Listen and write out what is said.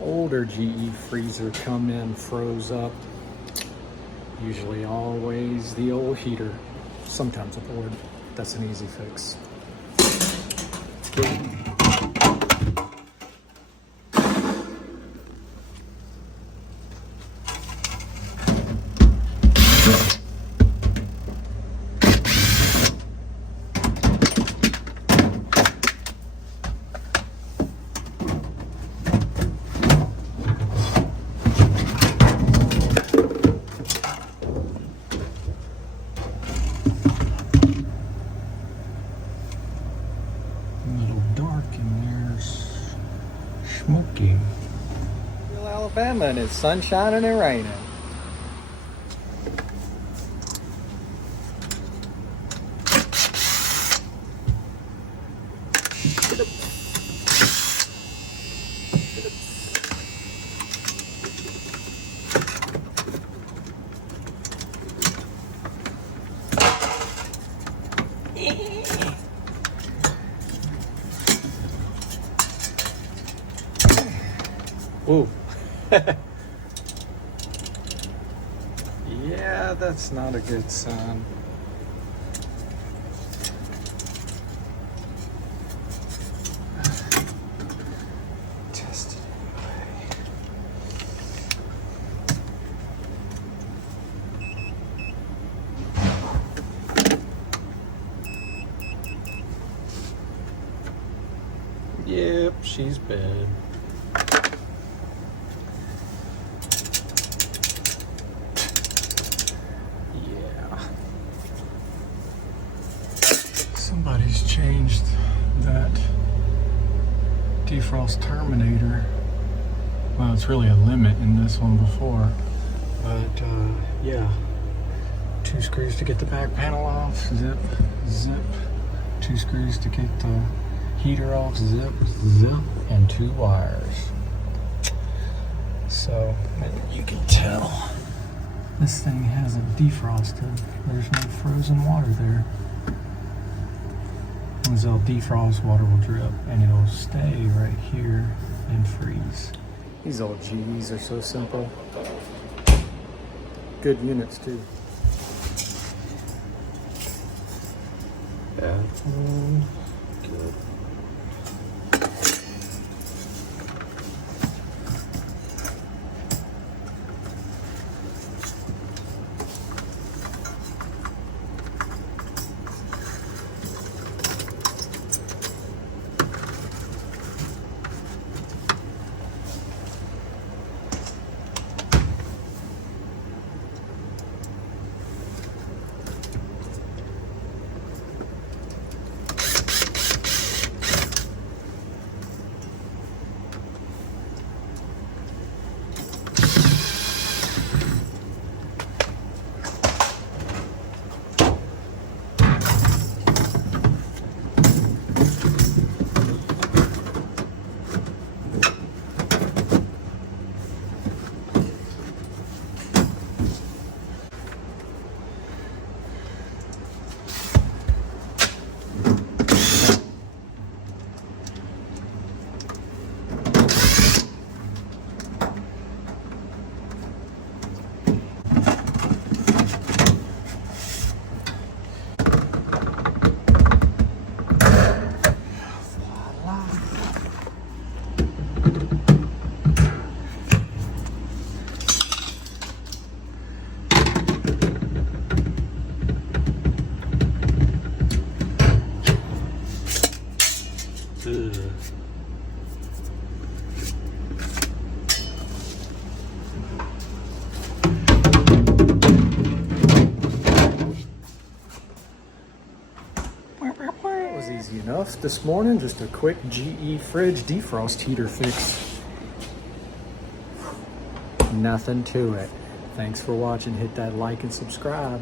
older GE freezer come in, froze up. Usually always the old heater, sometimes a board. That's an easy fix. Let's get it. Smoky. Real Alabama, and it's sun shining and raining. Ooh. Yeah, that's not a good sign. Test it anyway. Yep, she's bad. Somebody's changed that defrost terminator. Well, it's really a limit in this one before, but yeah. 2 screws to get the back panel off, zip, zip. 2 screws to get the heater off, zip, zip, and 2 wires. So you can tell this thing hasn't defrosted. There's no frozen water there. As it'll defrost, water will drip, and it'll stay right here and freeze. These old GEs are so simple. Good units too. Bad one, good. That was easy enough this morning. Just a quick GE fridge defrost heater fix. Nothing to it. Thanks for watching. Hit that like and subscribe.